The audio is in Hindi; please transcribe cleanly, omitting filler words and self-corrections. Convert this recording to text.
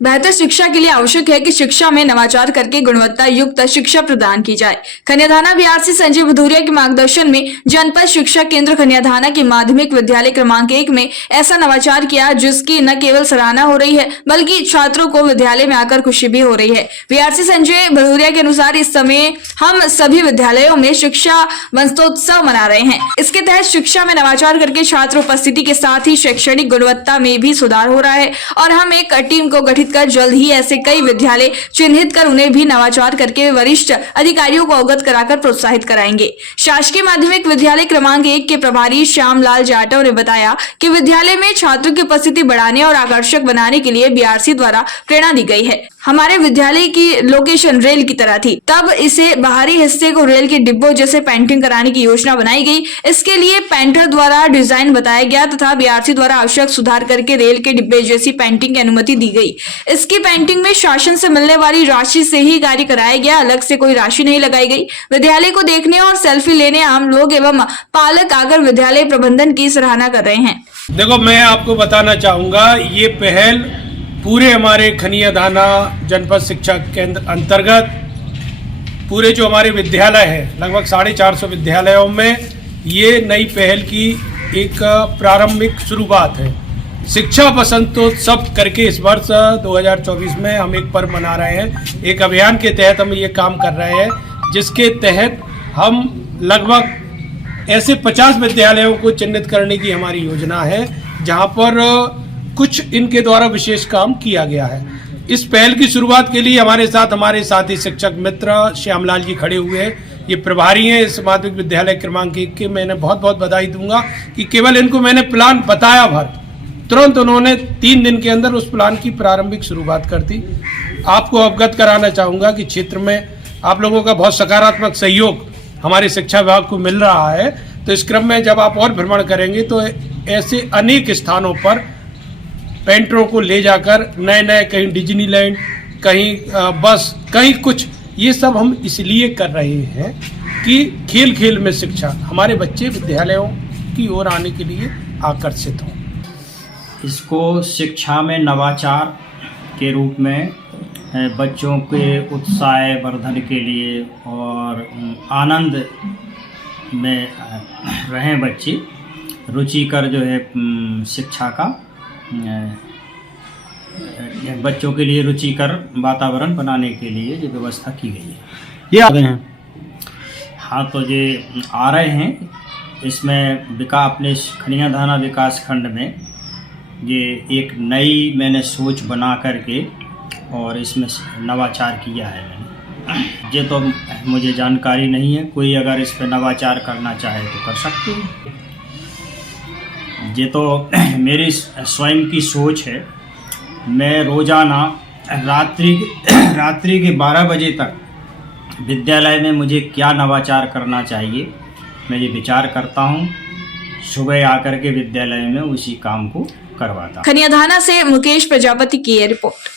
बेहतर शिक्षा के लिए आवश्यक है कि शिक्षा में नवाचार करके गुणवत्ता युक्त शिक्षा प्रदान की जाए। खनियाधाना बिहार से संजय भदौरिया के मार्गदर्शन में जनपद शिक्षा केंद्र खनियाधाना के माध्यमिक विद्यालय क्रमांक 1 में ऐसा नवाचार किया जिसकी न केवल सराहना हो रही है बल्कि छात्रों को विद्यालय में आकर खुशी भी हो रही है। बिहार से संजय भदौरिया के अनुसार इस समय हम सभी विद्यालयों में शिक्षा वंशोत्सव मना रहे हैं। इसके तहत शिक्षा में नवाचार करके छात्र उपस्थिति के साथ ही शैक्षणिक गुणवत्ता में भी सुधार हो रहा है और हम एक टीम को गठित कर जल्द ही ऐसे कई विद्यालय चिन्हित कर उन्हें भी नवाचार करके वरिष्ठ अधिकारियों को अवगत कराकर प्रोत्साहित कराएंगे। शासकीय माध्यमिक विद्यालय क्रमांक 1 के प्रभारी श्यामलाल जाटव ने बताया कि विद्यालय में छात्रों की उपस्थिति बढ़ाने और आकर्षक बनाने के लिए बीआरसी द्वारा प्रेरणा दी गई है। हमारे विद्यालय की लोकेशन रेल की तरह थी, तब इसे बाहरी हिस्से को रेल के डिब्बों जैसे पेंटिंग कराने की योजना बनाई गई। इसके लिए पेंटर द्वारा डिजाइन बताया गया तथा बीआरसी द्वारा आवश्यक सुधार करके रेल के डिब्बे जैसी पेंटिंग की अनुमति दी गई। इसकी पेंटिंग में शासन से मिलने वाली राशि से ही कार्य कराया गया, अलग से कोई राशि नहीं लगाई गई। विद्यालय को देखने और सेल्फी लेने आम लोग एवं पालक आकर विद्यालय प्रबंधन की सराहना कर रहे हैं। देखो, मैं आपको बताना चाहूँगा, ये पहल पूरे हमारे खनियाधाना जनपद शिक्षा केंद्र अंतर्गत पूरे जो हमारे विद्यालय है, लगभग 450 विद्यालयों में ये नई पहल की एक प्रारंभिक शुरुआत है। शिक्षा वसंतोत्सव करके इस वर्ष 2024 में हम एक पर्व मना रहे हैं। एक अभियान के तहत हम ये काम कर रहे हैं, जिसके तहत हम लगभग ऐसे 50 विद्यालयों को चिन्हित करने की हमारी योजना है, जहाँ पर कुछ इनके द्वारा विशेष काम किया गया है। इस पहल की शुरुआत के लिए हमारे साथी शिक्षक मित्र श्यामलाल जी खड़े हुए हैं। ये प्रभारी हैं इस माध्यमिक विद्यालय क्रमांक 1 के। मैंने बहुत बहुत बधाई दूंगा कि केवल इनको मैंने प्लान बताया भर, तुरंत उन्होंने 3 दिन के अंदर उस प्लान की प्रारंभिक शुरुआत कर दी। आपको अवगत कराना चाहूँगा कि क्षेत्र में आप लोगों का बहुत सकारात्मक सहयोग हमारे शिक्षा विभाग को मिल रहा है। तो इस क्रम में जब आप और भ्रमण करेंगे तो ऐसे अनेक स्थानों पर पेंटरों को ले जाकर नए कहीं डिज्नीलैंड, कहीं बस, कहीं कुछ, ये सब हम इसलिए कर रहे हैं कि खेल खेल में शिक्षा, हमारे बच्चे विद्यालयों की ओर आने के लिए आकर्षित हों। इसको शिक्षा में नवाचार के रूप में बच्चों के उत्साह वर्धन के लिए और आनंद में रहें बच्चे, रुचिकर जो है शिक्षा का बच्चों के लिए रुचिकर वातावरण बनाने के लिए जो व्यवस्था की गई है। ये आ रहे हैं। हाँ, तो ये आ रहे हैं। इसमें अपने खनियाधाना विकास खंड में ये एक नई मैंने सोच बना करके और इसमें नवाचार किया है मैंने। ये तो मुझे जानकारी नहीं है, कोई अगर इस पर नवाचार करना चाहे तो कर सकते हैं। ये तो मेरी स्वयं की सोच है। मैं रोज़ाना रात्रि के 12 बजे तक विद्यालय में मुझे क्या नवाचार करना चाहिए, मैं ये विचार करता हूँ। सुबह आकर के विद्यालय में उसी काम को करवाता हूँ। खनियाधाना से मुकेश प्रजापति की ये रिपोर्ट।